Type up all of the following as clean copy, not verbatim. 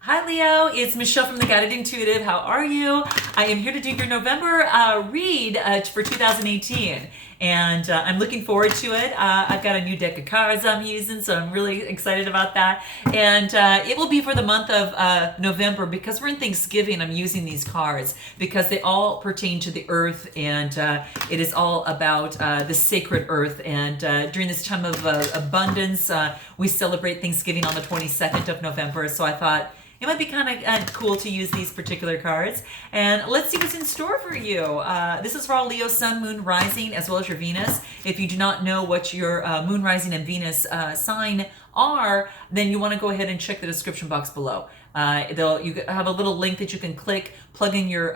Hi Leo, it's Michelle from The Guided Intuitive. How are you? I am here to do your November read for 2018, and I'm looking forward to it. I've got a new deck of cards I'm using, so I'm really excited about that. And it will be for the month of November because we're in Thanksgiving. I'm using these cards because they all pertain to the earth, and it is all about the sacred earth. And during this time of abundance, we celebrate Thanksgiving on the 22nd of November. So I thought, it might be kind of cool to use these particular cards. And let's see what's in store for you. This is for all Leo, Sun, Moon, Rising, as well as your Venus. If you do not know what your Moon, Rising, and Venus sign are, then you want to go ahead and check the description box below. You have a little link that you can click, plug in your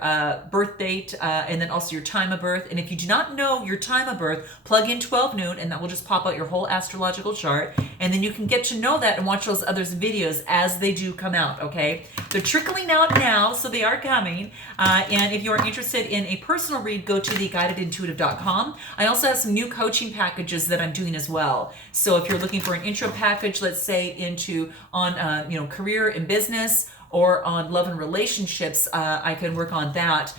birth date, and then also your time of birth. And if you do not know your time of birth, plug in 12 noon, and that will just pop out your whole astrological chart. And then you can get to know that and watch those others videos as they do come out, okay? They're trickling out now, so they are coming. And if you are interested in a personal read, go to theguidedintuitive.com. I also have some new coaching packages that I'm doing as well. So if you're looking for an intro package, let's say on career and business, or on love and relationships, I can work on that.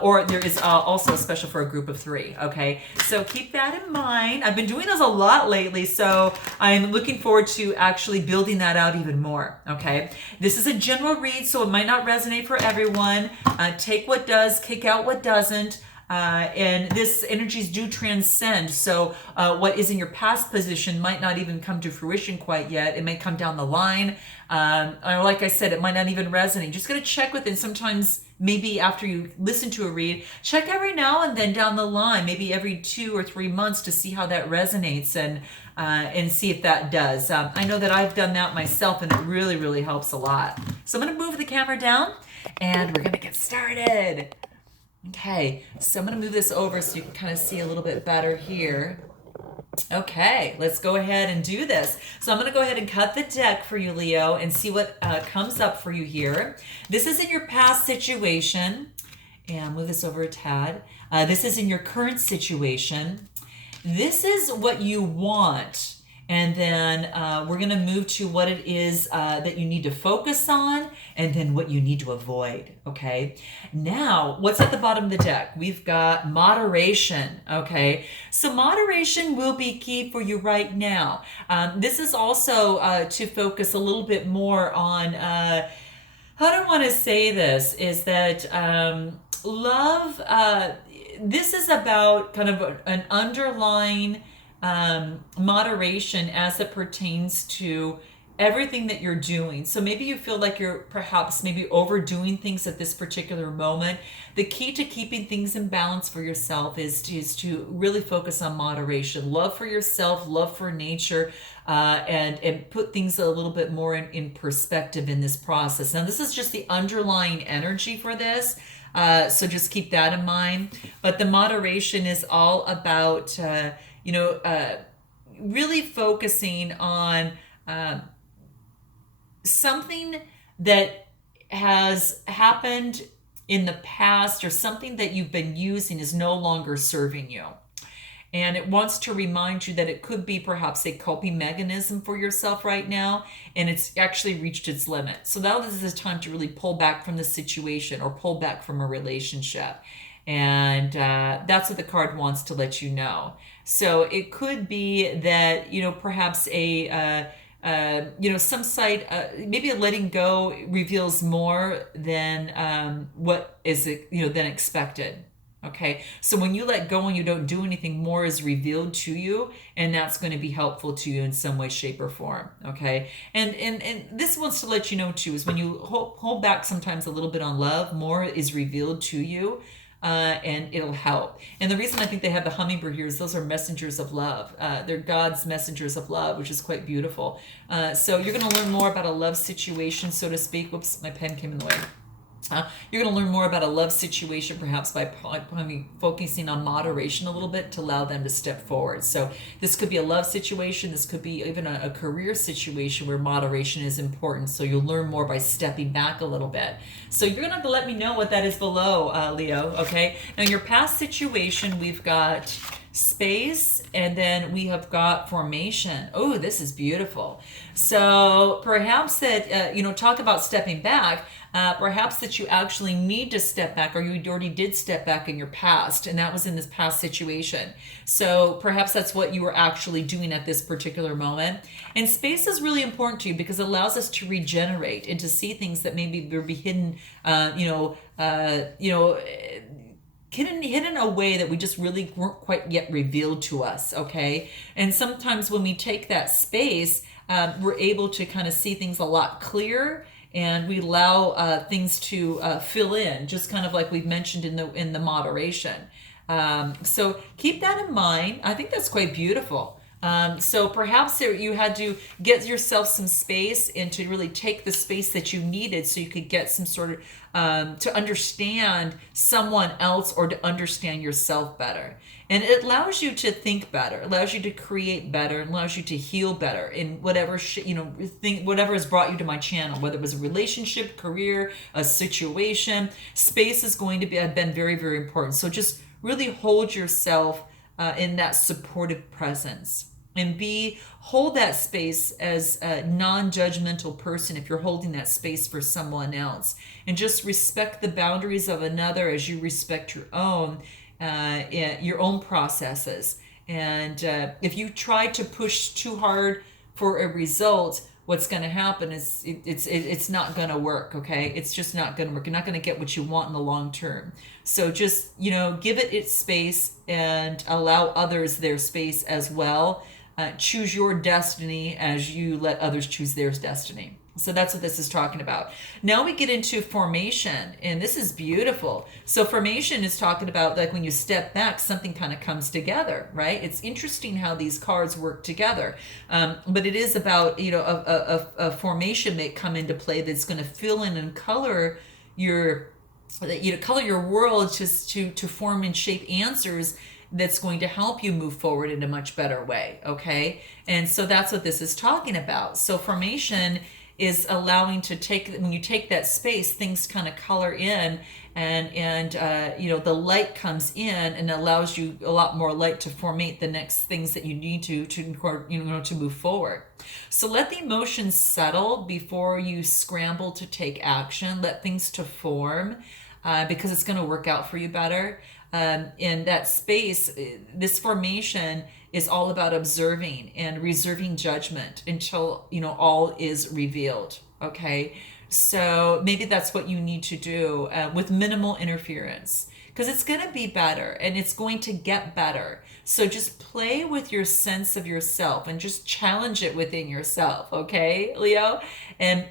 Or there is also a special for a group of 3, okay? So keep that in mind. I've been doing those a lot lately, so I'm looking forward to actually building that out even more, okay? This is a general read, so it might not resonate for everyone. Take what does, kick out what doesn't. And this energies do transcend. So what is in your past position might not even come to fruition quite yet. It may come down the line. Or like I said, it might not even resonate. Just got to check with it. Sometimes maybe after you listen to a read, check every now and then down the line, maybe every 2 or 3 months to see how that resonates and see if that does. I know that I've done that myself, and it really, really helps a lot. So I'm going to move the camera down and we're going to get started. Okay, so I'm going to move this over so you can kind of see a little bit better here. Okay, let's go ahead and do this. So I'm going to go ahead and cut the deck for you, Leo, and see what comes up for you here. This is in your past situation. And move this over a tad. This is in your current situation. This is what you want. And then we're going to move to what it is that you need to focus on, and then what you need to avoid, okay? Now, what's at the bottom of the deck? We've got moderation, okay? So moderation will be key for you right now. This is also to focus a little bit more on, how do I want to say this, is that love, this is about kind of an underlying moderation as it pertains to everything that you're doing. So maybe you feel like you're perhaps maybe overdoing things at this particular moment. The key to keeping things in balance for yourself is to really focus on moderation, love for yourself, love for nature, and put things a little bit more in perspective in this process. Now, this is just the underlying energy for this. So just keep that in mind. But the moderation is all about really focusing on something that has happened in the past, or something that you've been using is no longer serving you. And it wants to remind you that it could be perhaps a coping mechanism for yourself right now, and it's actually reached its limit. So now this is a time to really pull back from the situation, or pull back from a relationship. And that's what the card wants to let you know. So it could be that, perhaps some site, maybe a letting go reveals more than what is, than expected. Okay, so when you let go and you don't do anything, more is revealed to you, and that's going to be helpful to you in some way, shape, or form. Okay, and this wants to let you know too, is when you hold back sometimes a little bit on love, more is revealed to you. And it'll help. And the reason I think they have the hummingbird here is those are messengers of love. They're God's messengers of love, which is quite beautiful. So you're going to learn more about a love situation, so to speak. Whoops, my pen came in the way. You're going to learn more about a love situation, perhaps by focusing on moderation a little bit to allow them to step forward. So this could be a love situation. This could be even a career situation where moderation is important. So you'll learn more by stepping back a little bit. So you're going to have to let me know what that is below, Leo, okay? Now, in your past situation, we've got space, and then we have got formation. Oh, this is beautiful. So perhaps that, talk about stepping back. Perhaps that you actually need to step back, or you already did step back in your past, and that was in this past situation. So perhaps that's what you were actually doing at this particular moment. And space is really important to you because it allows us to regenerate and to see things that maybe will be hidden, hidden in a way that we just really weren't quite yet revealed to us. Okay, and sometimes when we take that space, we're able to kind of see things a lot clearer, and we allow things to fill in, just kind of like we've mentioned in the moderation. So keep that in mind. I think that's quite beautiful. So perhaps you had to get yourself some space and to really take the space that you needed so you could get some sort of, to understand someone else or to understand yourself better. And it allows you to think better, allows you to create better, and allows you to heal better in whatever, whatever has brought you to my channel, whether it was a relationship, career, a situation. Space is going to have been very, very important. So just really hold yourself in that supportive presence, and hold that space as a non-judgmental person if you're holding that space for someone else, and just respect the boundaries of another as you respect your own processes. And if you try to push too hard for a result, what's going to happen is it's not going to work. Okay, it's just not going to work. You're not going to get what you want in the long term. So just give it its space and allow others their space as well. Choose your destiny as you let others choose their destiny. So that's what this is talking about. Now we get into formation, and this is beautiful. So formation is talking about like when you step back, something kind of comes together, right? It's interesting how these cards work together. But it is about, a formation may come into play that's going to fill in and color your world just to form and shape answers that's going to help you move forward in a much better way. Okay. And so that's what this is talking about. So formation is allowing to when you take that space, things kind of color in, and the light comes in and allows you a lot more light to formate the next things that you need to move forward. So let the emotions settle before you scramble to take action. Let things to form, because it's going to work out for you better. In that space, this formation is all about observing and reserving judgment until all is revealed. Okay, so maybe that's what you need to do with minimal interference, because it's going to be better and it's going to get better. So just play with your sense of yourself and just challenge it within yourself. Okay, Leo, and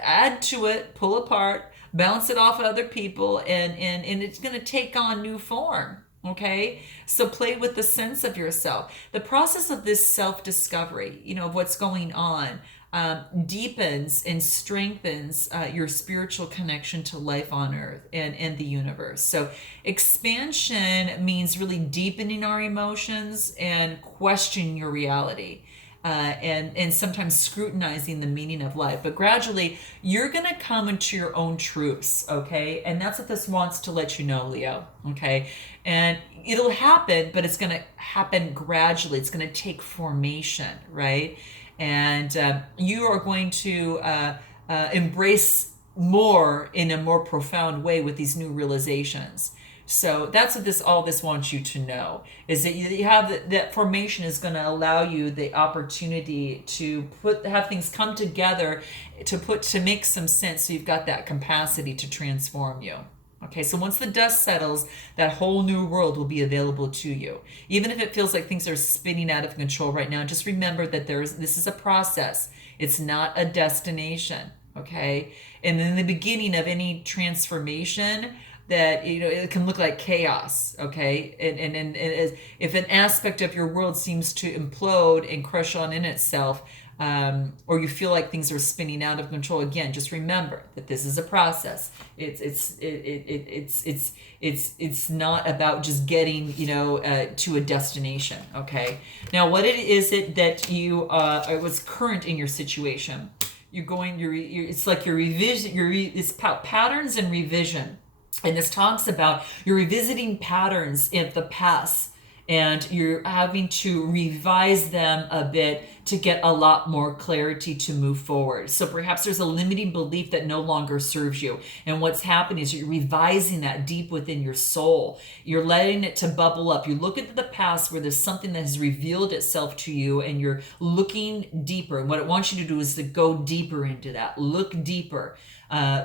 add to it, pull apart, bounce it off of other people, and it's going to take on new form. Okay, so play with the sense of yourself. The process of this self-discovery, of what's going on, deepens and strengthens your spiritual connection to life on earth and the universe. So expansion means really deepening our emotions and questioning your reality. And sometimes scrutinizing the meaning of life. But gradually, you're going to come into your own truths, okay? And that's what this wants to let you know, Leo, okay? And it'll happen, but it's going to happen gradually. It's going to take formation, right? And you are going to embrace more in a more profound way with these new realizations. So that's what all this wants you to know, is that you have that formation is going to allow you the opportunity to have things come together to make some sense. So you've got that capacity to transform you. Okay, so once the dust settles, that whole new world will be available to you. Even if it feels like things are spinning out of control right now, just remember that this is a process. It's not a destination. Okay, and in the beginning of any transformation, that it can look like chaos. Okay, and if an aspect of your world seems to implode and crush on in itself, or you feel like things are spinning out of control, again, just remember that this is a process. It's not about just getting to a destination. Okay, now what is it that what's current in your situation? It's like your revision. It's patterns and revision. And this talks about you're revisiting patterns of the past, and you're having to revise them a bit to get a lot more clarity to move forward. So perhaps there's a limiting belief that no longer serves you. And what's happening is you're revising that deep within your soul. You're letting it to bubble up. You look into the past where there's something that has revealed itself to you, and you're looking deeper. And what it wants you to do is to go deeper into that. Look deeper.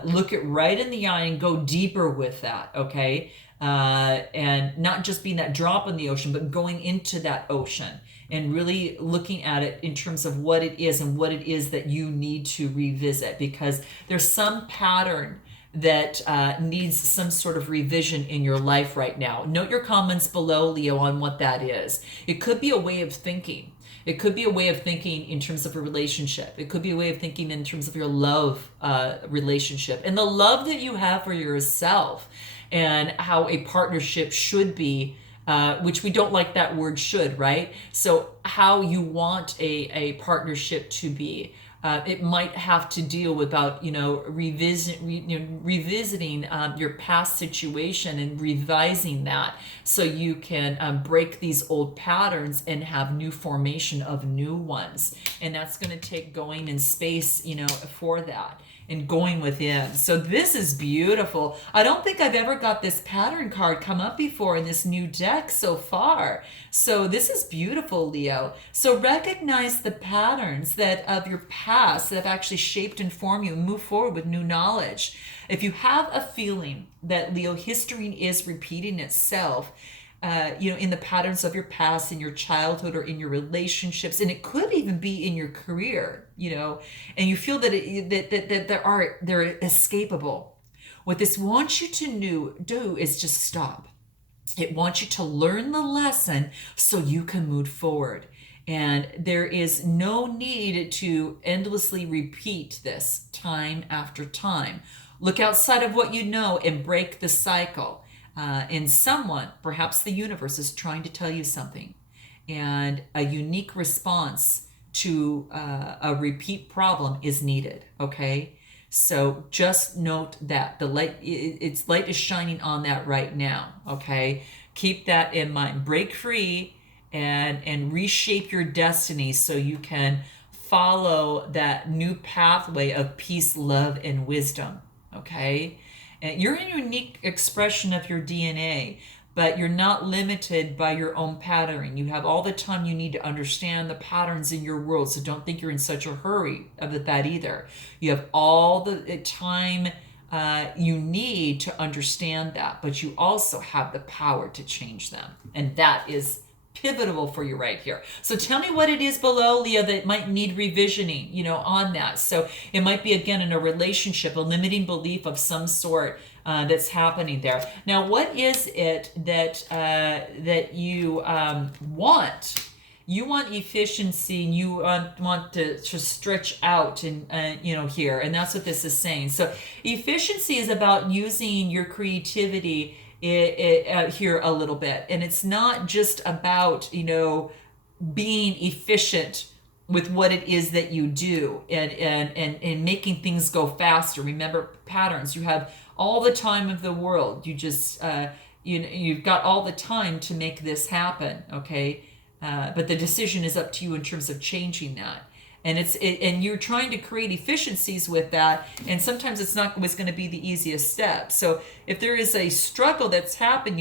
Look it right in the eye and go deeper with that, okay? And not just being that drop in the ocean, but going into that ocean and really looking at it in terms of what it is and what it is that you need to revisit, because there's some pattern that needs some sort of revision in your life right now. Note your comments below, Leo, on what that is. It could be a way of thinking. It could be a way of thinking in terms of a relationship. It could be a way of thinking in terms of your love relationship and the love that you have for yourself, and how a partnership should be, which we don't like that word should, right? So how you want a partnership to be. It might have to deal about, revisiting your past situation and revising that so you can break these old patterns and have new formation of new ones. And that's going to take going in space, for that, and going within. So this is beautiful. I don't think I've ever got this pattern card come up before in this new deck so far. So this is beautiful, Leo. So recognize the patterns that of your past that have actually shaped and formed you, and move forward with new knowledge. If you have a feeling that, Leo, history is repeating itself, in the patterns of your past, in your childhood, or in your relationships, and it could even be in your career, and you feel that they're escapable. What this wants you to do is just stop. It wants you to learn the lesson so you can move forward. And there is no need to endlessly repeat this time after time. Look outside of what you know and break the cycle. And someone, perhaps the universe, is trying to tell you something. And a unique response to a repeat problem is needed, okay? So just note that the light is shining on that right now, okay? Keep that in mind. Break free and reshape your destiny so you can follow that new pathway of peace, love, and wisdom, okay? And you're a unique expression of your DNA, but you're not limited by your own patterning. You have all the time you need to understand the patterns in your world, so don't think you're in such a hurry with that either. You have all the time you need to understand that, but you also have the power to change them. And that is pivotal for you right here. So tell me what it is below, Leo, that might need revisioning, on that. So it might be, again, in a relationship, a limiting belief of some sort that's happening there. Now, what is it that you want? You want efficiency, and you want to stretch out, and here, and that's what this is saying. So efficiency is about using your creativity here a little bit, and it's not just about being efficient with what it is that you do, and making things go faster. Remember patterns. You have all the time of the world. You just you've got all the time to make this happen, okay? But the decision is up to you in terms of changing that. And and you're trying to create efficiencies with that, and sometimes it's not always going to be the easiest step. So if there is a struggle that's happened,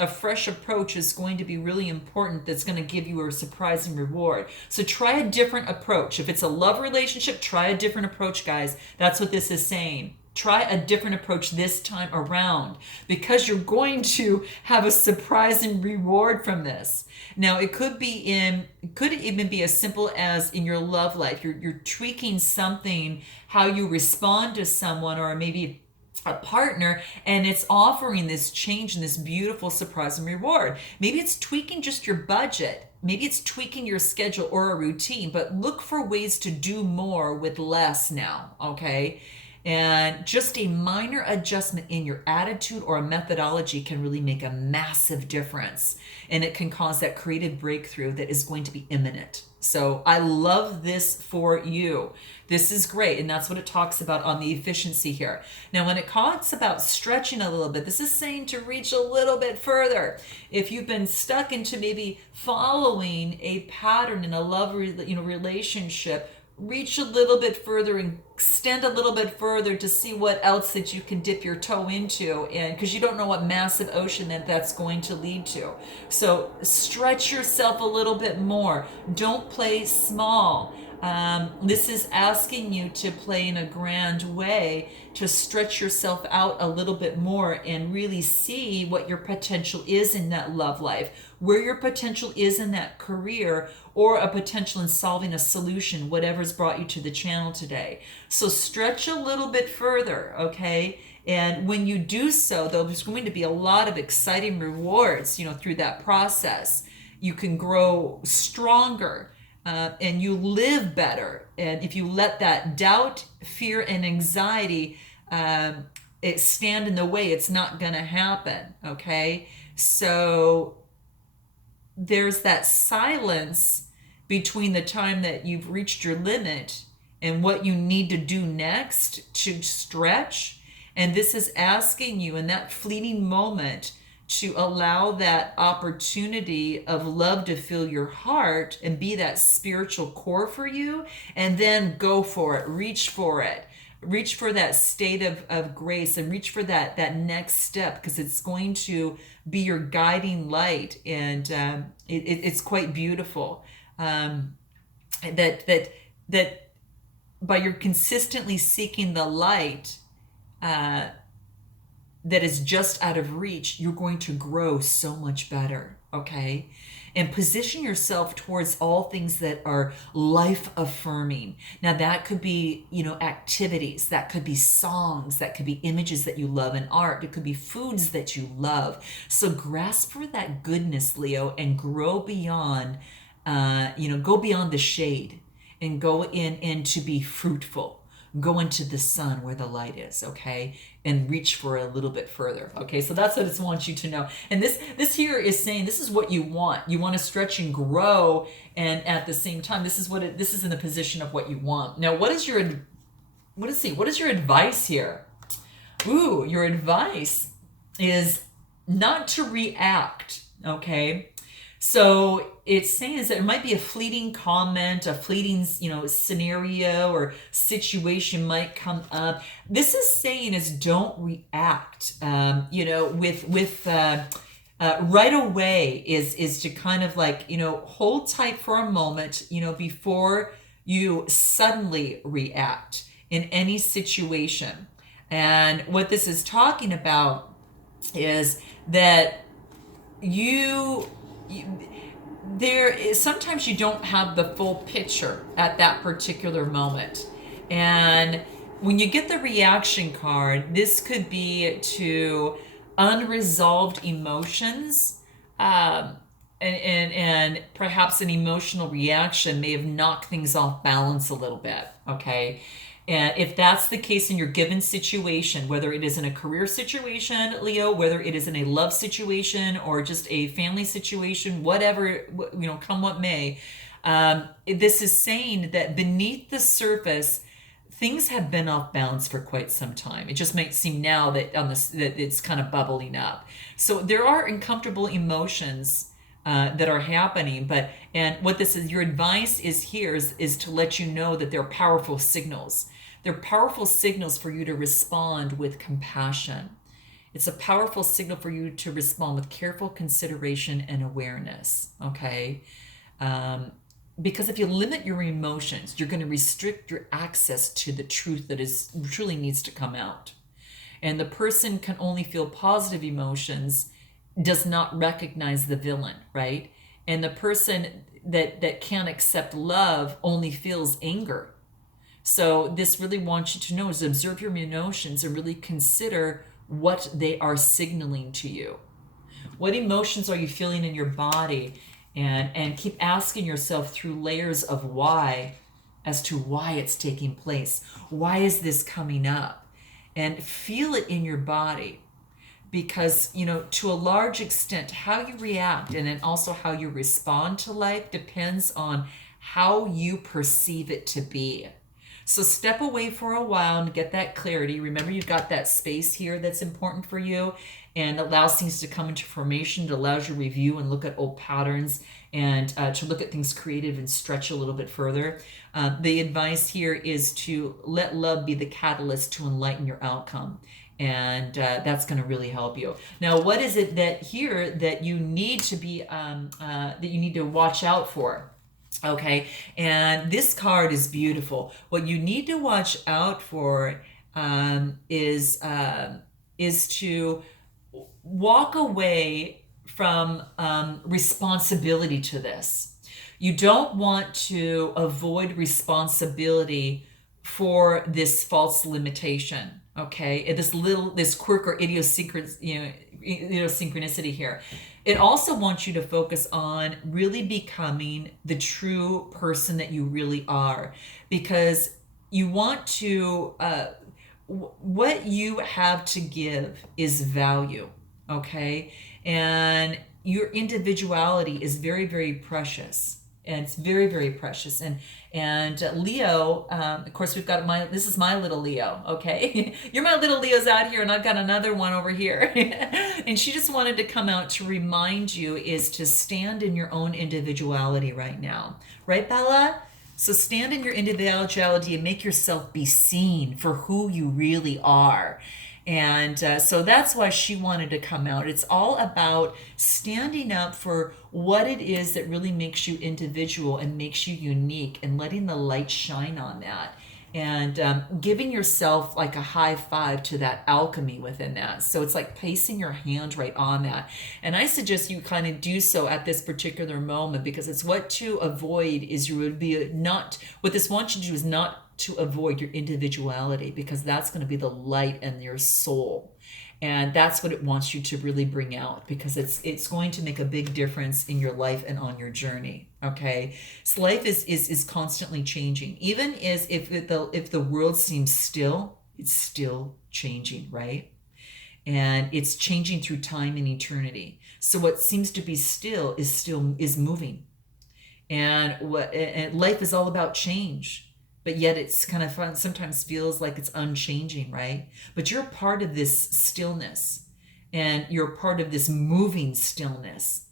a fresh approach is going to be really important. That's going to give you a surprising reward. So try a different approach. If it's a love relationship, try a different approach, guys. That's what this is saying. Try a different approach this time around, because you're going to have a surprising reward from this. Now, it could even be as simple as in your love life. You're tweaking something, how you respond to someone, or maybe a partner, and it's offering this change and this beautiful surprising reward. Maybe it's tweaking just your budget. Maybe it's tweaking your schedule or a routine, but look for ways to do more with less now, okay? And just a minor adjustment in your attitude or a methodology can really make a massive difference. And it can cause that creative breakthrough that is going to be imminent. So I love this for you. This is great. And that's what it talks about on the efficiency here. Now, when it talks about stretching a little bit, this is saying to reach a little bit further. If you've been stuck into maybe following a pattern in a love relationship, reach a little bit further and extend a little bit further to see what else that you can dip your toe into, and because you don't know what massive ocean that's going to lead to. So stretch yourself a little bit more. Don't play small. This is asking you to play in a grand way, to stretch yourself out a little bit more and really see what your potential is in that love life, where your potential is in that career, or a potential in solving a solution, whatever's brought you to the channel today. So stretch a little bit further, okay? And when you do so, though, there's going to be a lot of exciting rewards, through that process. You can grow stronger. And you live better. And if you let that doubt, fear, and anxiety it stand in the way, it's not going to happen, okay? So there's that silence between the time that you've reached your limit and what you need to do next to stretch. And this is asking you in that fleeting moment to allow that opportunity of love to fill your heart and be that spiritual core for you, and then go for it, reach for it. Reach for that state of grace, and reach for that next step, because it's going to be your guiding light, and it's quite beautiful. That by your consistently seeking the light, that is just out of reach, you're going to grow so much better, okay? And position yourself towards all things that are life affirming. Now that could be, activities, that could be songs, that could be images that you love, and art, it could be foods that you love. So grasp for that goodness, Leo, and grow beyond, go beyond the shade, and go in and to be fruitful. Go into the sun where the light is, okay? And reach for a little bit further, okay? So that's what it wants you to know. And this here is saying this is what you want. You want to stretch and grow, and at the same time, this is in the position of what you want. Now, what is your advice here? Ooh, your advice is not to react, okay? So it's saying is that it might be a fleeting comment, a fleeting, scenario or situation might come up. This is saying is don't react, with right away is to kind of like, hold tight for a moment, before you suddenly react in any situation. And what this is talking about is that sometimes you don't have the full picture at that particular moment. And when you get the reaction card, this could be to unresolved emotions, and perhaps an emotional reaction may have knocked things off balance a little bit, okay? And if that's the case in your given situation, whether it is in a career situation, Leo, whether it is in a love situation or just a family situation, whatever, come what may, this is saying that beneath the surface, things have been off balance for quite some time. It just might seem now that that it's kind of bubbling up. So there are uncomfortable emotions that are happening, and what this is, your advice is here is to let you know that they're powerful signals. They're powerful signals for you to respond with compassion. It's a powerful signal for you to respond with careful consideration and awareness, okay? Because if you limit your emotions, you're going to restrict your access to the truth that truly needs to come out. And the person can only feel positive emotions, does not recognize the villain, right? And the person that can't accept love only feels anger. So this really wants you to know is observe your emotions and really consider what they are signaling to you. What emotions are you feeling in your body? And keep asking yourself through layers of why, as to why it's taking place. Why is this coming up? And feel it in your body. Because, to a large extent, how you react and then also how you respond to life depends on how you perceive it to be. So step away for a while and get that clarity. Remember, you've got that space here that's important for you and allows things to come into formation. It allows you to review and look at old patterns and to look at things creative and stretch a little bit further. The advice here is to let love be the catalyst to enlighten your outcome. And that's going to really help you. Now, what is it that here that you need to be, that you need to watch out for? Okay, and this card is beautiful. What you need to watch out for is to walk away from responsibility to this. You don't want to avoid responsibility for this false limitation. Okay, this quirk or idiosyncrasy here. It also wants you to focus on really becoming the true person that you really are, because you want to, what you have to give is value, okay? And your individuality is very, very precious. And it's very, very precious. And Leo, of course, we've got this is my little Leo, okay? You're my little Leo's out here, and I've got another one over here. And she just wanted to come out to remind you is to stand in your own individuality right now. Right, Bella? So stand in your individuality and make yourself be seen for who you really are. And so that's why she wanted to come out. It's all about standing up for what it is that really makes you individual and makes you unique, and letting the light shine on that, and giving yourself like a high five to that alchemy within that. So it's like placing your hand right on that. And I suggest you kind of do so at this particular moment, because it's what to avoid is what this wants you to do is not to avoid your individuality, because that's going to be the light and your soul. And that's what it wants you to really bring out, because it's going to make a big difference in your life and on your journey. Okay, so life is constantly changing. Even as if the world seems still, it's still changing, right? And it's changing through time and eternity. So what seems to be still is moving. And life is all about change. But yet it's kind of fun, sometimes feels like it's unchanging, right? But you're part of this stillness, and you're part of this moving stillness,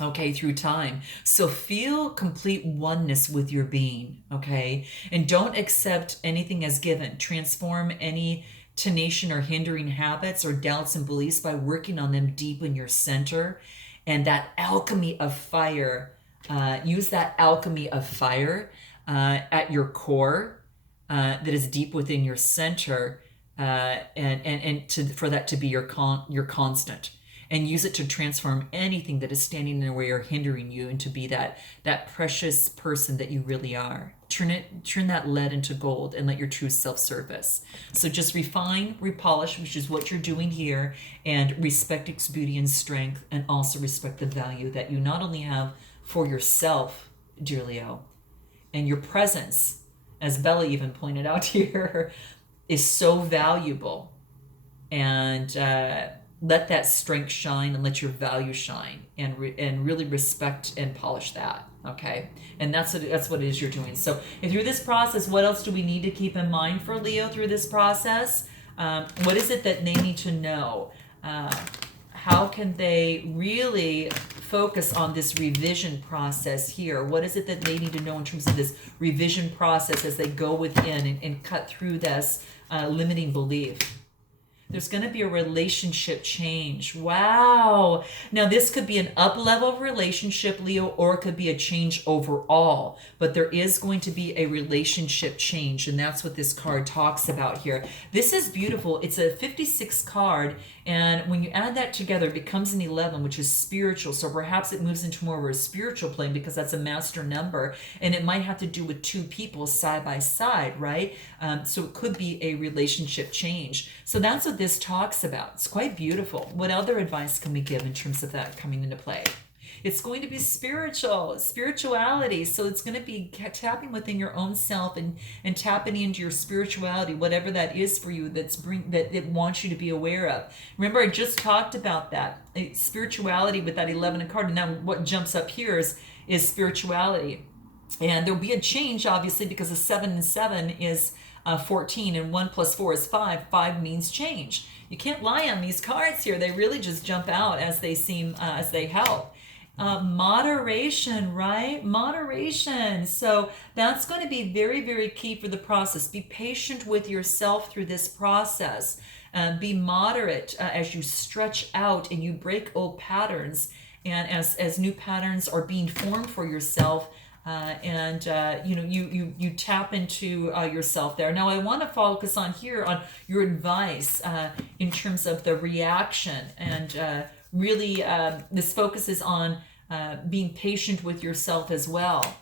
okay, through time. So feel complete oneness with your being, okay? And don't accept anything as given. Transform any tension or hindering habits or doubts and beliefs by working on them deep in your center. And that alchemy of fire, use that alchemy of fire at your core, that is deep within your center, for that to be your constant, and use it to transform anything that is standing in the way or hindering you, and to be that precious person that you really are. Turn that lead into gold and let your true self surface. So just refine, repolish, which is what you're doing here, and respect its beauty and strength, and also respect the value that you not only have for yourself, dear Leo, and your presence, as Bella even pointed out here, is so valuable. And let that strength shine, and let your value shine, and really respect and polish that. Okay, and that's what it is you're doing. So through this process, what else do we need to keep in mind for Leo through this process? What is it that they need to know? How can they really focus on this revision process here? What is it that they need to know in terms of this revision process as they go within and cut through this limiting belief? There's going to be a relationship change. Wow. Now, this could be an up-level relationship, Leo, or it could be a change overall. But there is going to be a relationship change, and that's what this card talks about here. This is beautiful. It's a 56 card, and when you add that together, it becomes an 11, which is spiritual. So perhaps it moves into more of a spiritual plane, because that's a master number, and it might have to do with two people side by side, right? So it could be a relationship change. So that's what this talks about. It's quite beautiful. What other advice can we give in terms of that coming into play? It's going to be spirituality. So it's going to be tapping within your own self and tapping into your spirituality, whatever that is for you, that it wants you to be aware of. Remember, I just talked about that spirituality with that 11 card, and now what jumps up here is spirituality. And there'll be a change, obviously, because a 7 and 7 is 14, and 1 plus 4 is 5. 5 means change. You can't lie on these cards here. They really just jump out as they seem, as they help. Moderation, right? Moderation. So that's going to be very, very key for the process. Be patient with yourself through this process. Be moderate as you stretch out and you break old patterns, and as new patterns are being formed for yourself. You tap into yourself there. Now I want to focus on here on your advice in terms of the reaction, and really this focuses on being patient with yourself as well.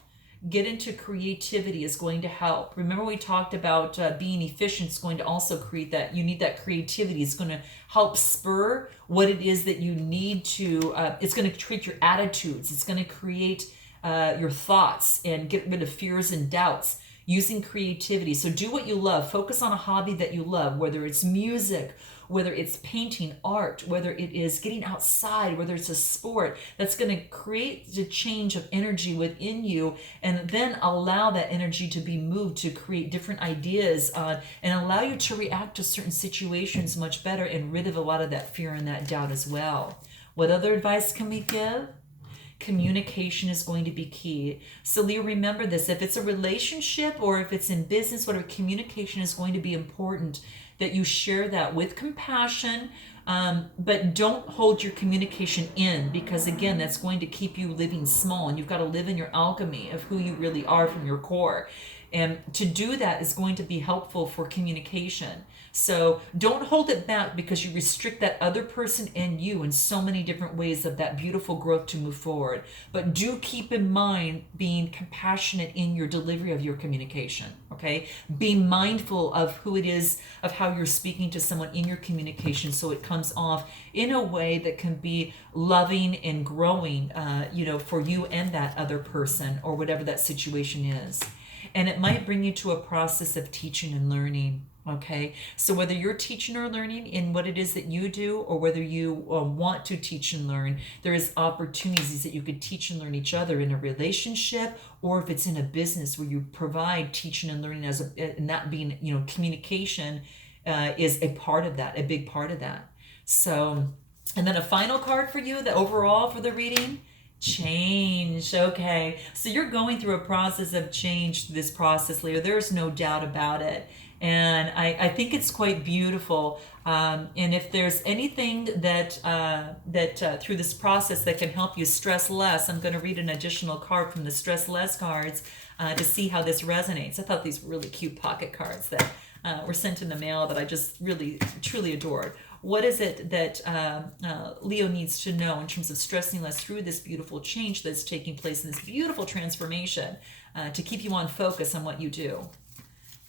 Get into creativity is going to help. Remember we talked about being efficient is going to also create that. You need that creativity. It's going to help spur what it is that you need to, it's going to create your attitudes. It's going to create your thoughts and get rid of fears and doubts using creativity. So do what you love. Focus on a hobby that you love, whether it's music, whether it's painting, art, whether it is getting outside, whether it's a sport. That's going to create the change of energy within you, and then allow that energy to be moved to create different ideas and allow you to react to certain situations much better and rid of a lot of that fear and that doubt as well. What other advice can we give? Communication is going to be key. So Leo, remember this. If it's a relationship or if it's in business, whatever, communication is going to be important, that you share that with compassion, but don't hold your communication in, because again, that's going to keep you living small, and you've got to live in your alchemy of who you really are from your core. And to do that is going to be helpful for communication. So don't hold it back, because you restrict that other person and you in so many different ways of that beautiful growth to move forward. But do keep in mind being compassionate in your delivery of your communication, okay? Be mindful of who it is, of how you're speaking to someone in your communication, so it comes off in a way that can be loving and growing, for you and that other person or whatever that situation is. And it might bring you to a process of teaching and learning. Okay, so whether you're teaching or learning in what it is that you do, or whether you want to teach and learn, there is opportunities that you could teach and learn each other in a relationship, or if it's in a business where you provide teaching and learning and that being, communication is a part of that, a big part of that. So, and then a final card for you, the overall for the reading. Change. Okay, so you're going through a process of change, this process, Leo. There's no doubt about it. And I think it's quite beautiful. And if there's anything that through this process that can help you stress less, I'm going to read an additional card from the Stress Less cards to see how this resonates. I thought these were really cute pocket cards that were sent in the mail that I just really, truly adored. What is it that Leo needs to know in terms of stressing less through this beautiful change that's taking place in this beautiful transformation to keep you on focus on what you do?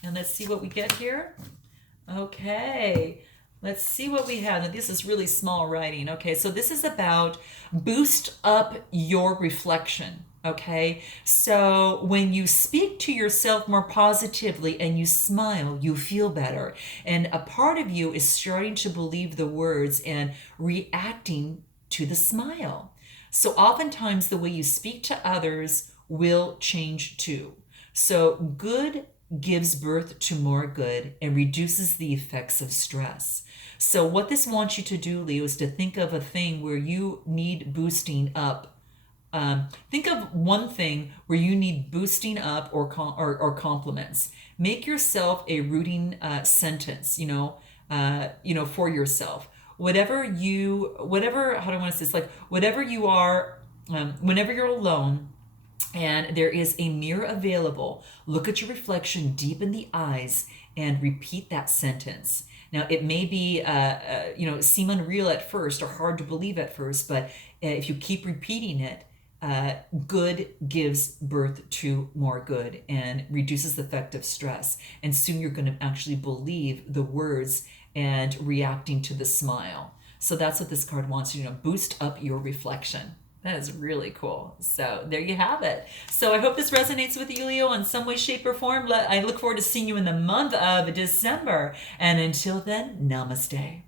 And let's see what we get here. Okay, let's see what we have. Now, this is really small writing. Okay, so this is about boost up your reflection. Okay, so when you speak to yourself more positively and you smile, you feel better. And a part of you is starting to believe the words and reacting to the smile. So oftentimes the way you speak to others will change too. So good gives birth to more good and reduces the effects of stress. So what this wants you to do, Leo, is to think of a thing where you need boosting up. Think of one thing where you need boosting up or compliments. Make yourself a rooting sentence, for yourself. How do I want to say this? Like whatever you are, whenever you're alone, and there is a mirror available, look at your reflection deep in the eyes and repeat that sentence. Now, it may be, seem unreal at first or hard to believe at first, but if you keep repeating it, good gives birth to more good and reduces the effect of stress. And soon you're going to actually believe the words and reacting to the smile. So that's what this card wants you to know. Boost up your reflection. That is really cool. So there you have it. So I hope this resonates with you, Leo, in some way, shape, or form. I look forward to seeing you in the month of December. And until then, namaste.